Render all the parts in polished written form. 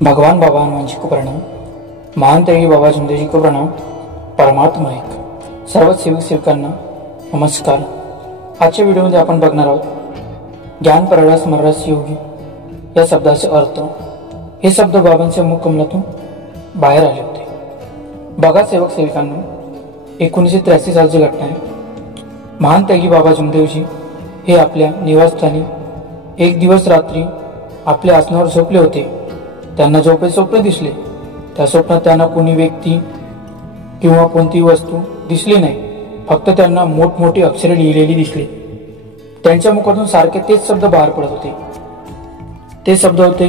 भगवान बाबा हनुमानजी को प्रणाम। महान त्यागी बाबा जुमदेवजी को प्रणाम। परमात्मा एक। सर्व सेवक सेवकांना नमस्कार। आजच्या व्हिडिओमध्ये आपण बघणार आहोत ज्ञान परडास मर्रास योगी या शब्दाचे अर्थ। हे शब्द बाबांच्या मुखकमलातून बाहेर आले होते। बघा सेवक सेविकांना, 1983 सालची घटना आहे। महान त्यागी बाबा जुमदेवजी हे आपल्या निवासस्थानी एक दिवस रात्री आपल्या आसनावर झोपले होते। त्यांना झोपेत स्वप्न दिसले। त्या स्वप्नात त्यांना कोणी व्यक्ती किंवा कोणती वस्तू दिसली नाही, फक्त त्यांना मोठमोठी अक्षरे लिहिलेली दिसली। त्यांच्या मुखातून सारखे तेच शब्द बाहेर पडत होते। ते शब्द होते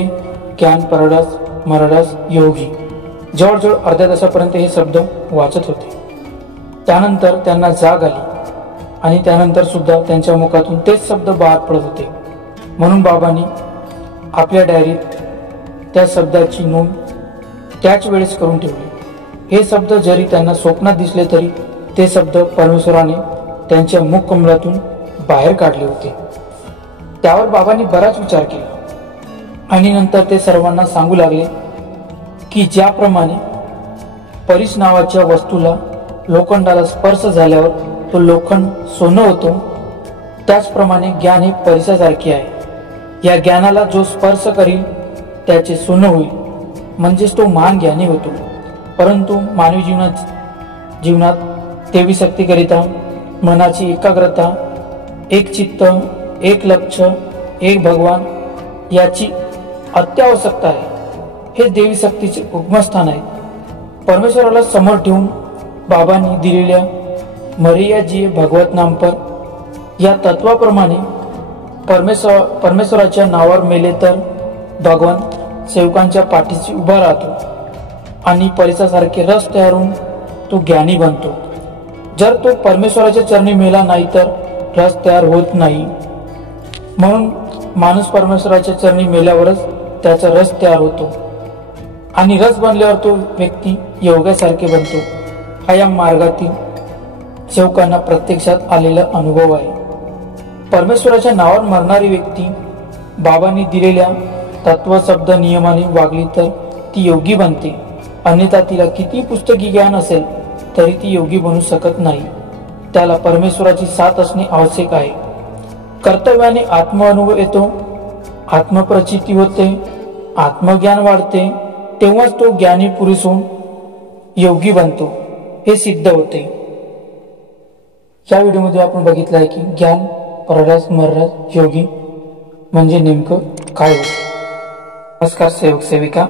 ज्ञान परडास मर्रास योगी। जवळजवळ अर्ध्या तासापर्यंत हे शब्द वाचत होते। त्यानंतर त्यांना जाग आली आणि त्यानंतर सुद्धा त्यांच्या मुखातून तेच शब्द बाहेर पडत होते। म्हणून बाबांनी आपल्या डायरीत त्या शब्दाची नोंद त्याच वेळेस करून ठेवली। हे शब्द जरी त्यांना स्वप्नात दिसले तरी ते शब्द परमेश्वराने त्यांच्या मुखकमलातून बाहेर काढले होते। त्यावर बाबांनी बराच विचार केला आणि नंतर ते सर्वांना सांगू लागले की ज्याप्रमाणे परीस नावाच्या वस्तूला लोखंडाला स्पर्श झाल्यावर तो लोखंड सोनं होतो, त्याचप्रमाणे ज्ञान हे परिसासारखे आहे। या ज्ञानाला जो स्पर्श करील त्याचे सोनं होईल, म्हणजेच तो महान ज्ञानी होतो। परंतु मानवी जीवनात देवी शक्तीकरिता मनाची एकाग्रता, एक चित्त, एक लक्ष्य, एक भगवान याची अत्यावश्यकता आहे। हे देवी शक्तीचे उगमस्थान आहे। परमेश्वराला समोर ठेवून बाबांनी दिलेल्या मरिया जी भगवत नाम पर या तत्वाप्रमाणे परमेश्वराच्या नावावर मेले तर भगवान सेवकांच्या पाठीशी उभा राहतो आणि परिसासारखे रस तयार होऊन तो ज्ञानी बनतो। जर तो परमेश्वराच्या चरणी मेला नाही तर रस तयार होत नाही। म्हणून माणूस परमेश्वराच्या चरणी मेल्यावरच त्याचा रस तयार होतो आणि रस बनल्यावर तो व्यक्ती योगासारखे बनतो। हा या मार्गातील सेवकांना प्रत्यक्षात आलेला अनुभव आहे। परमेश्वराच्या नावावर मरणारी व्यक्ती बाबांनी दिलेल्या तत्व शब्द नियमाने वागली तर ती योगी बनते, अन्यथा तिला किती पुस्तकी ज्ञान असेल तरी ती योगी बनू शकत नाही। त्याला परमेश्वराची साथ असणे आवश्यक आहे। कर्तव्याने आत्मानुभव येतो, आत्मप्रचिती होते, आत्मज्ञान वाढते, तेव्हाच तो ज्ञानी पुरुष होऊन योगी बनतो, हे सिद्ध होते। या व्हिडिओमध्ये आपण बघितलं आहे की ज्ञान परडास मर्रास योगी म्हणजे नेमकं काय होतं। नमस्कार सेवक सेविका।